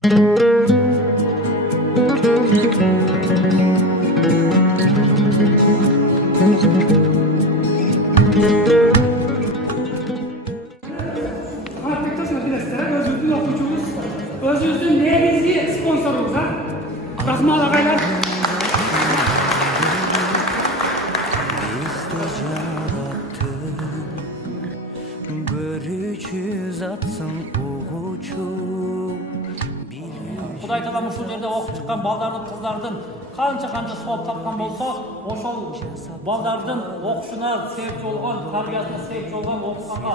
Özümüzün negizgi sponsorumuz ha? Rahmal ağaylar. Құдай тағала ушул жерде окуп чыккан балдардын, кыздардын канча сооп тапкан болсо, ошол балдардын окушуна себепчи болгон, тарбиясына себепчи болгон, окуганга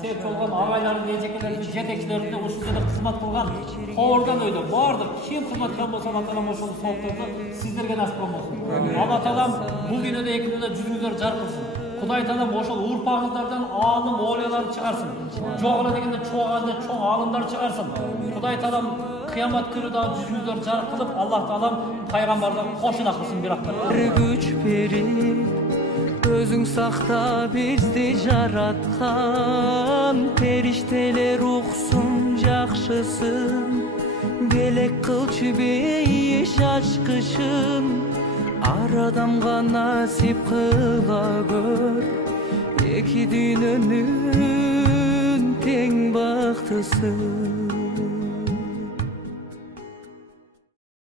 себепчи болгон агайлардын, эжекелердин, жетекчилердин ушул жерде кызмат кылган, коордон өйдө баардык ким кызматкан болсо, Алла таалам ошол соопторду сиздерге насип болсун. Алла таалам бул дүйнөдө эки дүйнөдө жүзүңүздөр жаркырсын. Құдай тағалам ошол урпагыңыздардан алым олиялар чыгарсын. Жок эле дегенде чоң алымдар чыгарсын. Құдай тағалам кыямат күнү да жүзүңүздөр жарык кылып, Аллах таалам пайгамбардан кошуна кылсын бирактар. Күч берип, өзүң сакта бизди жараткан, периштелер уксун жакшысын, белек кылчы бейиш ачкычын. Ар адамга насип кыла көр, эки дүйнөнүн тең бактысын.